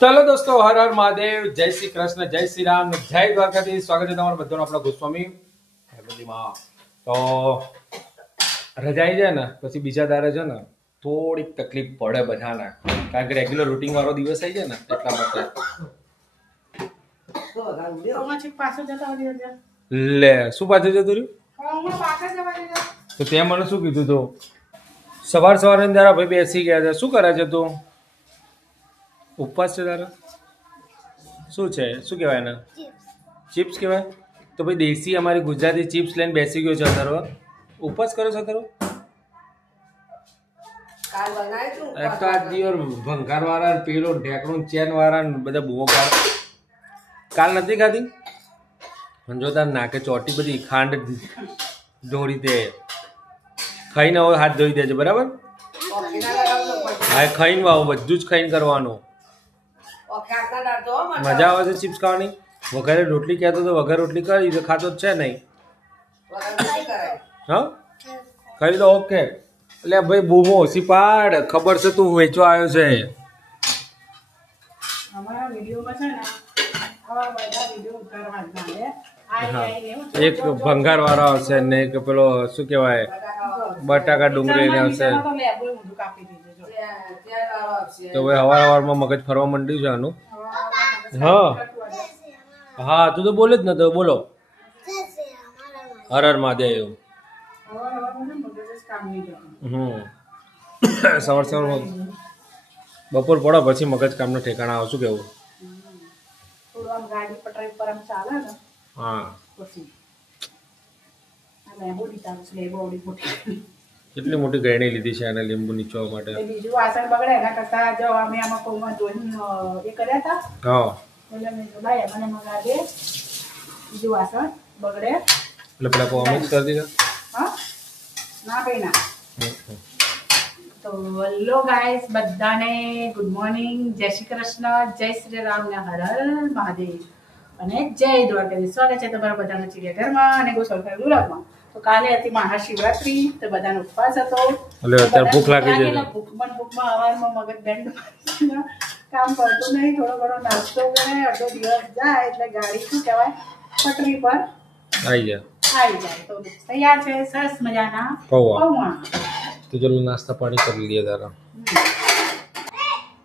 ચાલો દોસ્તો, હર હર મહાદેવ, જય શ્રી કૃષ્ણ, જય શ્રી રામ, જય દ્વારકાથી. સ્વાગત છે તમારું બધાનું આપણા ગોસ્વામી ફેમિલીમાં. તો રજા આવી જાય ને પછી બીજા દાડે છે ને થોડીક તકલીફ પડે બધાને, કારણ કે રેગ્યુલર રૂટીન વાળો દિવસ આવી જાય ને એટલા માટે. લે શું પાછું જતું રહ્યું? તો ત્યાં મને શું કીધું તું? સવાર સવારે તારા ભાઈ બેસી ગયા છે. શું કરે છે તું? ઉપવાસ છે તારા? શું છે, શું કહેવાય એને? ચિપ્સ કહેવાય. તો ભાઈ દેશી અમારી ગુજરાતી ચિપ્સ લઈને બેસી ગયો છે તારો. ઉપવાસ કરો છો તારો? એક તો આ દિવસ ભંગાર વાળા પેલો ઢેકણું ચેન વાળા બધા બહુ કાલ નથી ખાધી. જો તાર નાકે ચોટી બધી ખાંડ ઢોળી દે. ખાઈને હવે હાથ ધોઈ દેજે, બરાબર? હા, ખાઈને વાવ, બધું જ ખાઈને કરવાનું. મજા આવે છે ચિપ્સ ખાવાની. વઘારે રોટલી કહેતો તો વઘારે રોટલી કરી તો ખાતો જ છે નહીં. હા, ખાઈ તો ઓકે. એટલે ભાઈ બૂમો ઓછી પાડ, ખબર છે તું વેચવા આવ્યો છે. એક ભંગાર વાળો આવશે ને એક પેલો શું કહેવાય બટાકા ડુંગળી ને આવશે. તો ભાઈ હવાર હવારમાં મગજ ફરવા માંડ્યું છે આનું. હા હા, તું તો બોલે જ ન તો બોલો. હર હર મહાદેવ. સવાર સવારમાં બપોર પડો પછી મગજ કામના ઠેકાણા આવે. શું કેવું? હા, કેટલી મોટી ગયણી લીધી છે આને લીંબુ નીચોવા માટે. બીજું વાસણ બગડે એના કરતા જો અમે આમાં કોમાં ધોઈને એ કર્યા હતા. હા, એટલે મેં તો ભાઈ મને મંગાજે બીજું વાસણ બગડે એટલે પેલા કોવા મિક્સ કરી દીધા. હા ના ભાઈ ના. તો હેલો ગાઈસ, બધાને ગુડ મોર્નિંગ, જય શ્રી કૃષ્ણ, જય શ્રી રામ ને હર હર મહાદેવ અને જય દ્વારકાધીશ. સ્વાગત છે તમારા બધાના ચિડિયાઘરમાં અને ગોસલખાઈ વ્લોગમાં. તો કાલે હતી મહાશિવરાત્રી, તો બધાનો ઉપવાસ હતો. એટલે અત્યારે ભૂખ લાગી છે. ભૂખમાં હવારમાં મગજ બેન્ડ કામ કરતું નહીં. થોડો ઘણો નાસ્તો કરે, અડધો દિવસ જાય એટલે ગાડી શું કહેવાય પટરી પર આવી જાય. તો તૈયાર છે સરસ મજાના પૌવા. તો ચલો નાસ્તા પાણી કરી લઈએ તારા.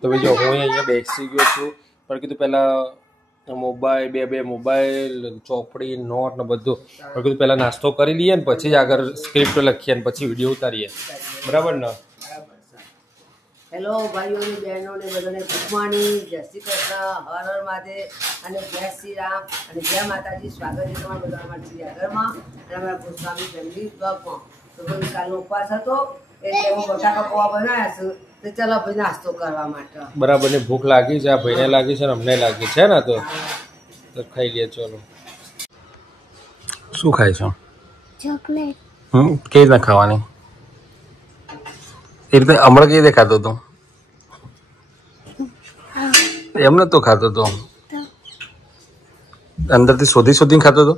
તો ભાઈ જો હું અહીંયા બેસી ગયો છું, પણ કીધું પહેલાં મોબાઈલ બે મોબાઈલ ચોપડી નોટ ને બધું પણ કીધું પહેલાં નાસ્તો કરી લઈએ ને પછી જ આગળ સ્ક્રિપ્ટ લખીએ ને પછી વિડીયો ઉતારીએ, બરાબર ને? હેલો ભાઈઓ અને બહેનો ને બધાને ગુડ મોર્નિંગ, જય શ્રી કૃષ્ણ, હર હર મહાદેવ અને જય શ્રી રામ અને જય માતાજી. સ્વાગત છે તમારા બધા અમારા ચિડિયાઘરમાં અને અમારા ગોસ્વામી ફેમિલી બ્લોગમાં. તો ભાઈ કાલનો ઉપવાસ હતો એટલે હું બટાકા પૌવા બનાવ્યા છું. તો ચાલો ભાઈ નાસ્તો કરવા માટે. બરાબર ની ભૂખ લાગી છે, આ ભાઈને લાગી છે ને અમને લાગી છે ને, તો ખાઈ લઈએ. ચલો. શું ખાય છો? ચોકલેટ. કેવી રીતના ખાવાની? એ રીતે હમણાં કેવી રીતે ખાતો હતો? એમને તો ખાતો હતો, અંદરથી શોધીને ખાતો હતો.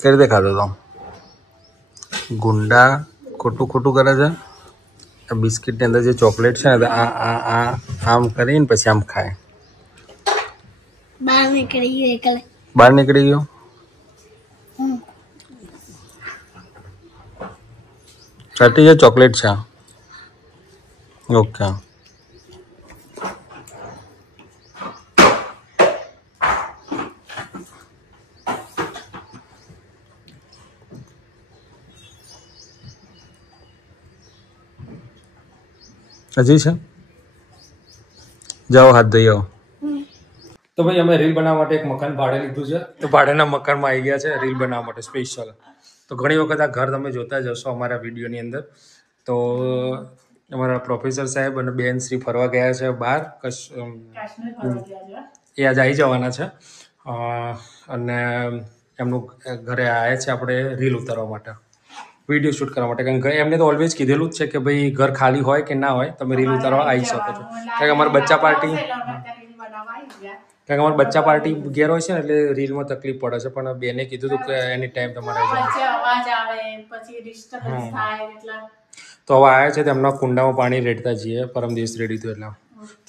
કઈ રીતે ખાતો હતો? ગુંડા ખોટું કરે છે. આ બિસ્કિટની અંદર જે ચોકલેટ છે ને આમ કરીને પછી આમ ખાય. બહાર નીકળી ગયો. ચાટી જે ચોકલેટ છે. ઓકે. હજી છે? જાઓ હાથ ધોઈ આવો. તો ભાઈ અમે રીલ બનાવવા માટે એક મકાન ભાડે લીધું છે. તો ભાડેના મકાનમાં આવી ગયા છે રીલ બનાવવા માટે સ્પેશિયલ. તો ઘણી વખત આ ઘર તમે જોતા જ હશો અમારા વિડીયોની અંદર. તો અમારા પ્રોફેસર સાહેબ અને બેન શ્રી ફરવા ગયા છે બહાર. એ આજે આવી જવાના છે અને એમનું ઘરે આવ્યા છે આપણે રીલ ઉતારવા માટે, વિડીયો શૂટ કરવા માટે. કારણ કે એમને તો ઓલવેઝ કીધેલું જ છે કે ભાઈ ઘર ખાલી હોય કે ના હોય તમે રીલ ઉતારવા આવી શકો છો. કારણ કે અમારા બચ્ચા પાર્ટી ઘેર હોય છે ને એટલે રીલમાં તકલીફ પડે છે. પણ બેને કીધું હતું કે એની ટાઈમ તમારે તો હવે આવ્યા છે તેમના કુંડામાં પાણી રેડતા જઈએ. પરમ દિવસ રેડી હતું એટલે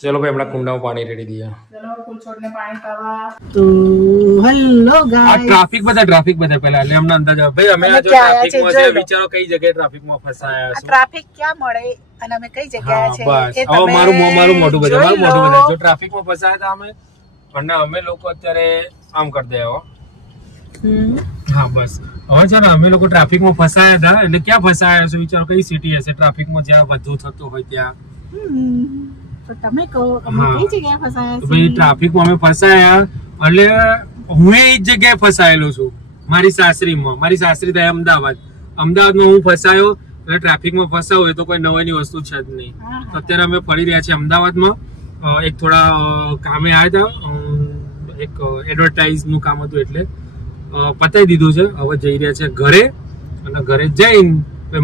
ચલો ભાઈ હમણાં કુંડામાં પાણી રેડી દઈએ. ચલો ફૂલ છોડને પાણી પાવા. તો હેલો ગાઈસ, આ ટ્રાફિક બધા પહેલા એટલે અમને અંદાજ આવે ભાઈ અમે આ જો ટ્રાફિકમાં છે વિચારો કઈ જગ્યાએ ટ્રાફિકમાં ફસાયા છે. ટ્રાફિક ક્યાં મળે અને અમે કઈ જગ્યાએ છે એ તમે મારું મોઢું બધા જો ટ્રાફિકમાં ફસાયા હતા અમે અને અમે લોકો અત્યારે આમ કરી દે હો. હા બસ હવે છે ને અમે લોકો ટ્રાફિકમાં ફસાયા હતા એટલે ક્યાં ફસાયા છે વિચારો કઈ સિટી હશે ટ્રાફિકમાં જ્યાં વધુ થતું હોય ત્યાં. તો તમે કહો અમે કઈ જગ્યાએ ફસાયા છે? ભાઈ ટ્રાફિકમાં અમે ફસાયા એટલે હું એ જ જગ્યાએ ફસાયેલો છું મારી સાસરી થાય અમદાવાદમાં હું ફસાયો એટલે ટ્રાફિકમાં ફસાયો એ તો કોઈ નવાની વસ્તુ છે જ નહીં. અત્યારે અમે ફરી રહ્યા છીએ અમદાવાદમાં એક થોડા કામે આવ્યા હતા એક એડવર્ટાઇઝ નું કામ હતું એટલે પતાવી દીધું છે. હવે જઈ રહ્યા છે ઘરે અને ઘરે જઈને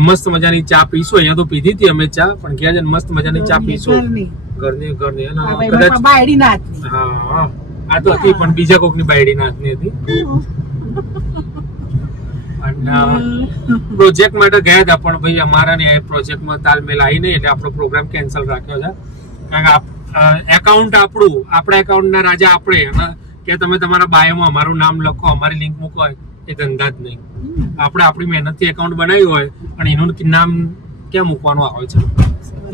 મસ્ત મજાની ચા પીશું. અહીંયા તો પીધી હતી અમે ચા પણ ગયા છે મસ્ત મજાની ચા પીશું ઘરની કદાચ હા આ તો હતી પણ બીજા કોકની બાયડીના હાથની હતી. અને પ્રોજેક્ટ માટે ગયા હતા પણ ભાઈ અમારા ને પ્રોજેક્ટમાં તાલમેલ આવી નહીં એટલે આપણો પ્રોગ્રામ કેન્સલ રાખ્યો છે. કારણ કે એકાઉન્ટ આપણા એકાઉન્ટના રાજા આપણે અને કે તમે તમારા બાયોમાં અમારું નામ લખો અમારી લિંક મૂકો એ ધંધા જ નહીં. આપણે આપણી મહેનતથી એકાઉન્ટ બનાવ્યું હોય પણ એનું નામ ક્યાં મૂકવાનું આવે છે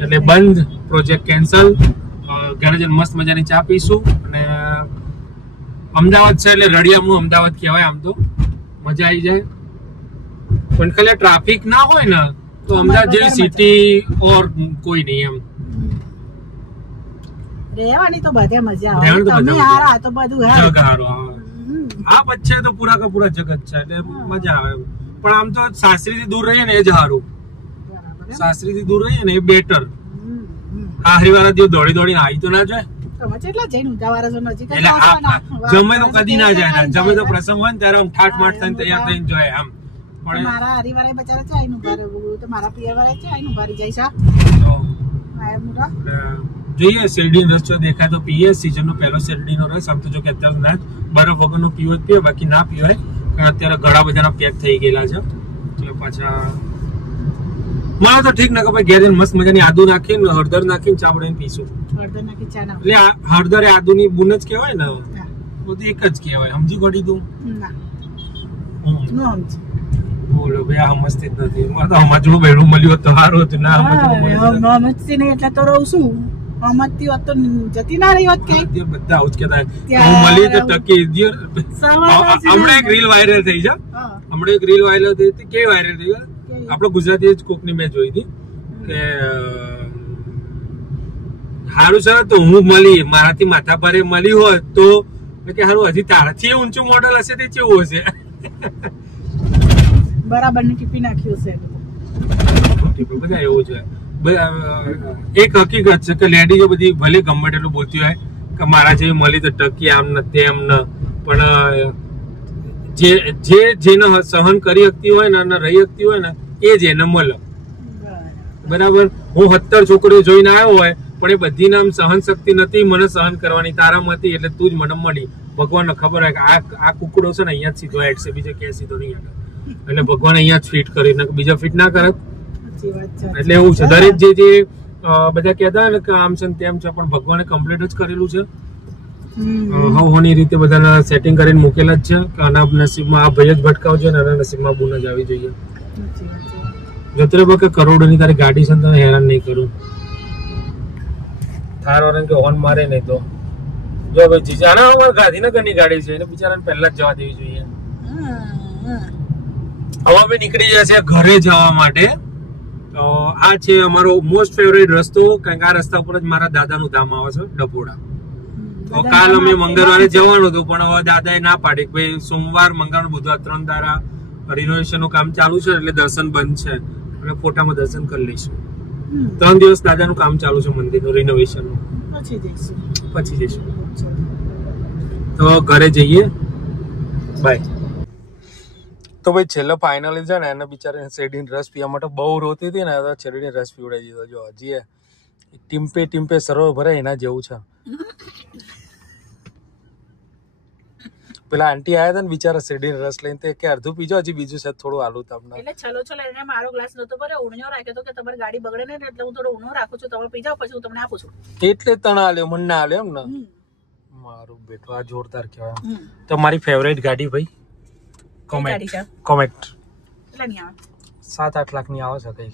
એટલે બંધ પ્રોજેક્ટ કેન્સલ. ઘરે જઈને મસ્ત મજાની ચા પીશું અને અમદાવાદ છે એટલે રળિયામણું અમદાવાદ કહેવાય આમ તો મજા આવી જાય પણ ખાલી ટ્રાફિક ના હોય ને તો અમદાવાદ જેવી સિટી ઓર કોઈ નહીં એમ રહેવાની તો બધે મજા આવે. તમે હારા તો બધું જગ હારો આ વચ્ચે તો પૂરા કા પૂરા જગત છે એટલે મજા આવે પણ આમ તો સાસરી થી દૂર રહીએ ને એ જ હારું. સાસરી થી દૂર રહીએ ને એ બેટર. આખરી વાળા દિવસ દોડીને આવી તો ના જાય જમે તો કદી ના જાય જમે તો પ્રસંગ હોય ને ત્યારે આમ ઠાઠ માઠ થઈને તૈયાર થઈને જોઈએ આમ પણ મારા હરિવાળા બચારા છે આઈનું ભારે તો મારા પિયર વાળા છે આઈનું ભારે જાય છે. જોઈએ શેરડીનો રસ જો દેખાય તો પીએ. સીઝનનો પહેલો શેરડીનો રસ આમ તો જો કે અત્યારે ના બરફ વગરનો પીવો જ પીવે બાકી ના પીવાય કારણ અત્યારે ઘણા બધાના પેક થઈ ગયેલા છે એટલે પાછા મને તો ઠીક ના કે ભાઈ ઘેર મસ્ત મજાની આદુ નાખીને હળદર નાખીને ચા બનાવીને પીશું. એટલે હળદર એ આદુની બુન જ કહેવાય ને બધું એક જ કહેવાય સમજી ગળી તું બોલો ભાઈ આ સમજતી જ નથી. મારે તો સમજણું બેડું મળ્યું તો સારું હતું ના સમજતી નહીં એટલે તો રહું છું સમજતી હોત તો જતી ના રહી હોત કે બધા આવું જ કહેતા હું મળી તો ટકી હમણાં એક રીલ વાયરલ થઈ છે કેવી વાયરલ થઈ આપડે ગુજરાતી જ કોક ની મેં જોઈ હતી કે સારું છે તો હું મળી મારાથી માથા ભારે મળી હોત તો કે સારું હજી તારાથી ઊંચું મોડલ હશે તે કેવું હશે બરાબર ને ટીપી નાખ્યું છે બધા એવું છે. એક હકીકત છે કે લેડીઝો બધી ભલે ગમે એટલું બોલતી હોય કે મારા જેવી મળી તો ટકી આમ ન તેમ ન પણ જેને સહન કરી શકતી હોય ને રહી શકતી હોય ને એ જ એને મળે. બરાબર હું 70 છોકરીઓ જોઈને આવ્યો હોય પણ એ બધી નામ સહન શક્તિ નથી મને સહન કરવાની તારામાં હતી એટલે તું જ મને મળી. ભગવાનને ખબર હોય કે આ કુકડો છે ને અહીંયા જ સીધો હેડ છે બીજે ક્યાંય સીધો નહીં હેડ એટલે ભગવાન અહીંયા જ ફિટ કરી બીજા ફિટ ના કરે એટલે એવું છે. દરેક જે બધા કહેતા ને કે આમ છે તેમ છે પણ ભગવાને કમ્પ્લીટ જ કરેલું છે. હોની રીતે બધાના સેટિંગ કરીને મૂકેલા જ છે કે આના નસીબમાં આ ભાઈ જ ભટકાવજો ને આના નસીબમાં બુન જ આવી જોઈએ. જતરે બકે કરોડોની તારી ગાડી છે તને હેરાન નહીં કરું. થાર વાળાને કે હોર્ન મારે નહીં તો જો ભાઈ જીજા આના અમારે ગાંધીનગરની ગાડી છે એને બિચારાને પહેલા જ જવા દેવી જોઈએ. હવે અમે નીકળી ગયા છે ઘરે જવા માટે. તો આ છે અમારો મોસ્ટ ફેવરેટ રસ્તો કારણ કે આ રસ્તા ઉપર જ મારા દાદાનું ધામ આવે છે ડભોડા. તો કાલ અમે મંગળવારે જવાનું હતું પણ હવે દાદાએ ના પાડી ભાઈ સોમવાર મંગળવાર બુધવાર 3 દાડા રિનોવેશન નું કામ ચાલુ છે એટલે દર્શન બંધ છે અને ફોટામાં દર્શન કરી લઈશું. 3 દિવસ દાદાનું કામ ચાલુ છે મંદિરનું રિનોવેશન નું પછી જઈશું. તો ઘરે જઈએ બાય. તો ભાઈ છેલ્લે ફાઇનલી છે ને એને બિચારીને શેરડીનો રસ પીવા માટે બહુ રોતી હતી ને શેરડીનો રસ પીવડાવી દીધો. જો હજી ટીમ્પે સરોવર ભરાય એના જેવું છે. પેલા આંટી આયા હતા ને બિચારા શેરડીનો રસ લઈને તે કે અડધું પીજો, હજી બીજું છે થોડું આલુ તમને. એટલે છલો એને મારો ગ્લાસ નતો ભર્યો, ઊણ્યો રાખ્યો તો કે તમારી ગાડી બગડે ને એટલે હું થોડો ઊણો રાખું છું, તમે પી જાઓ પછી હું તમને આપું છું. એટલે તણ આલ્યો, મને ના આલ્યો એમ ને. મારું બેટું આ જોરદાર કહેવાય. તમારી ફેવરેટ ગાડી ભાઈ? કોમેટ. કેટલાની આવે? 7-8 લાખની આવે છે કઈ,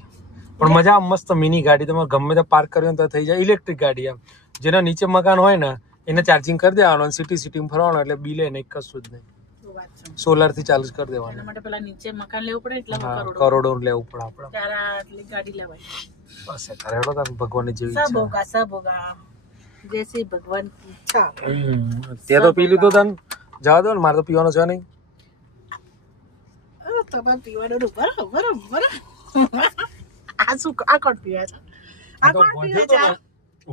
પણ મજા મસ્ત મિની ગાડી, તમે ગમે તે પાર્ક કર્યો તો થઈ જાય. ઇલેક્ટ્રિક ગાડી એમ, જેના નીચે મકાન હોય ને એને ચાર્જિંગ કરી દેવાનું, સિટીમાં ફરવાનું એટલે બિલે નહીં, કશું જ નહીં. સોલાર થી ચાર્જ કરી દેવાનું. એના માટે પેલા નીચે મકાન લેવું પડે, એટલે કરોડો લેવું પડે આપણે, ત્યારે આટલી ગાડી લેવાય. બસ કરેડો તમે ભગવાનની જેવી સબોગા સબોગા જય શ્રી ભગવાન કી ઈચ્છા. તે તો પી લીધો તને, જવા દો ને, મારે તો પીવાનો છે નહીં. તમે પીવાનું બરાબર. આ શું, આ કોણ પીવે છે? આ કોણ પીવે છે?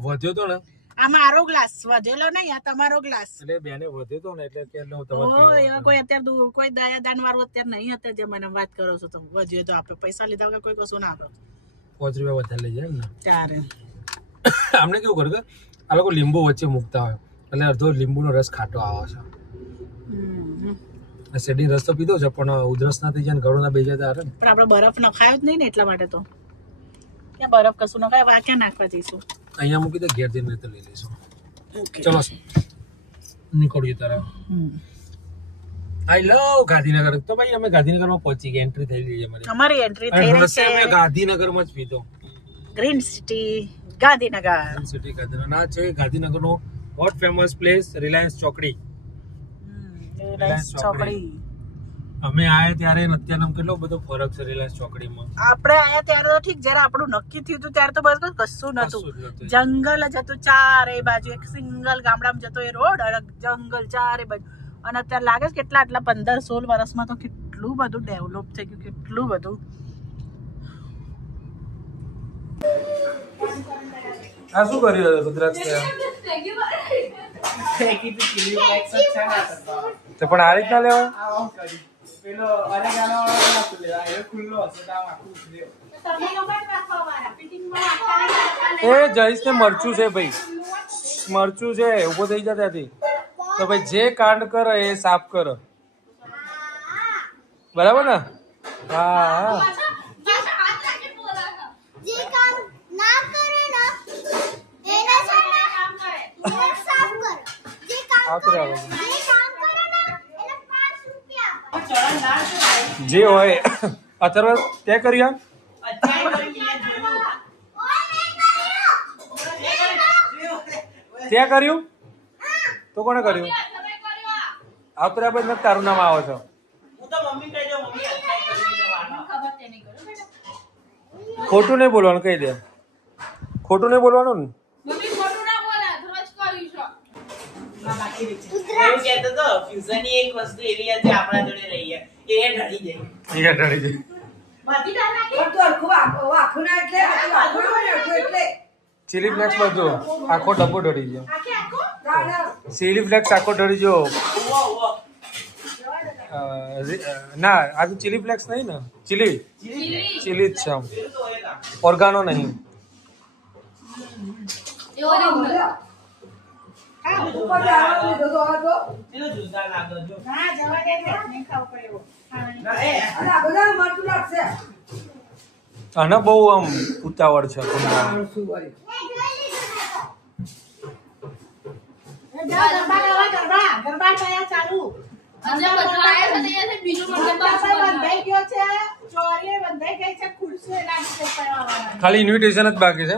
વધ્યો તો ને આ મારો ગ્લાસ, વધેલો નહીં, આ તમારો ગ્લાસ. એટલે બેને વધ્યો તો ને એટલે કે લો તમે એવા કોઈ અત્યારે કોઈ દયાદાન વાળું અત્યારે નહીં, અત્યારે જે મને વાત કરો છો તમે, વધ્યો તો આપે પૈસા લીધા વગર કોઈ કશું ના આપે. 5 રૂપિયા વધારે લઈ જાય ને ત્યારે આમને કેવું કરે કે આ લોકો લીંબુ વચ્ચે મૂકતા હોય એટલે અડધો લીંબુનો રસ ખાટો આવે છે. શેરડી રસ તો પીધો છે પણ ઉધરસ ના થઈ જાય ને ગળું ના બે જાય. પણ આપણે બરફ નખાયો જ નહીં ને એટલા માટે તો ક્યાં બરફ કશું નખાય, વા ક્યાં નાખવા જઈશું? અહીંયા મૂકી દે, ઘેર જઈને લઈ લઈશું. ચલો નીકળીએ તારા. આઈ લવ ગાંધીનગર. તો ભાઈ અમે ગાંધીનગરમાં પહોંચી ગયા, એન્ટ્રી થઈ ગઈ અમારી. અમારી એન્ટ્રી થઈ રહી છે. અમે ગાંધીનગરમાં જ પીધો. Green city Gandhinagar. ના છે ગાંધીનગરનો વોટ ફેમસ પ્લેસ રિલાયન્સ ચોકડી. રિલાયન્સ ચોકડી અમે આયા ત્યારે અત્યારે કેટલો બધો ફરક છે રિલાયન્સ ચોકડીમાં. આપણે આયા ત્યારે તો ઠીક, જયારે આપણું નક્કી થયું હતું ત્યારે તો બસ કશું નતું, જંગલ જ હતું ચારે બાજુ, એક સિંગલ ગામડામાં જતો એ રોડ અને જંગલ ચારે બાજુ. અને અત્યારે લાગે છે કેટલા આટલા 15-16 વર્ષમાં તો કેટલું બધું ડેવલપ થઈ ગયું, કેટલું બધું. આ શું કર્યું ગુજરાત પણ આ રીતના લેવા એ જઈશ ને મરચું છે ભાઈ, મરચું છે, ઉભો થઈ જાય ત્યાંથી. તો ભાઈ જે કાંડ કરે એ સાફ કરો, બરાબર ને? હા જે હોય અથર્વ તે કર્યું, ત્યાં કર્યું તો કોને કર્યું? આવતરા પછી તારું નામ આવે છે. ખોટું નહીં બોલવાનું, કહી દે. ખોટું નહીં બોલવાનું ને. ચીલી ફ્લેક્સ બધું આખો ડબ્બો ઢળી ગયો. ચીલી ફ્લેક્સ આખો ઢળી ગયો. ના આ તો ચીલી ફ્લેક્સ નહીં ને, ચીલી જ છે, ઓર્ગાનો નહીં. આને બહુ આમ ઉતાવળ છે. ખાલી ઇન્વિટેશન જ બાકી છે.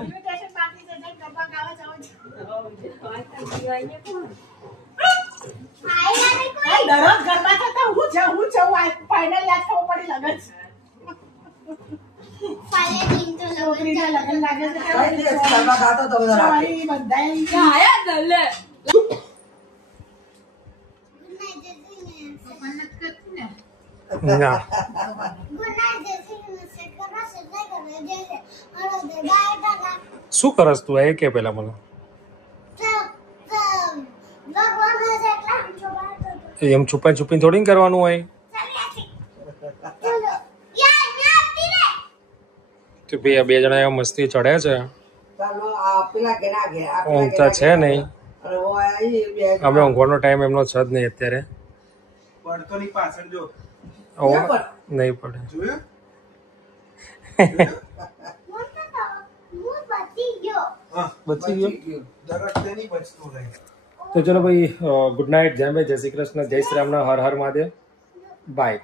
શું કરસ તું? એ કે પેલા મને એમ છુપાઈ થોડી કરવાનું હોય. તો ભાઈ બે જણા એવા મસ્તી ચડ્યા છે, ઊંઘતા છે નહીં. અમે ઊંઘવાનો ટાઈમ એમનો છે જ નહીં અત્યારે. પડતો ની પાછળ જો નહીં પડે. જોયું બચી ગયો. દરરોજ તેની બચતું રહે. તો ચલો ભાઈ, ગુડ નાઇટ. જય ભાઈ, જય શ્રી કૃષ્ણ, જય શ્રી રામના, હર હર મહાદેવ, બાય.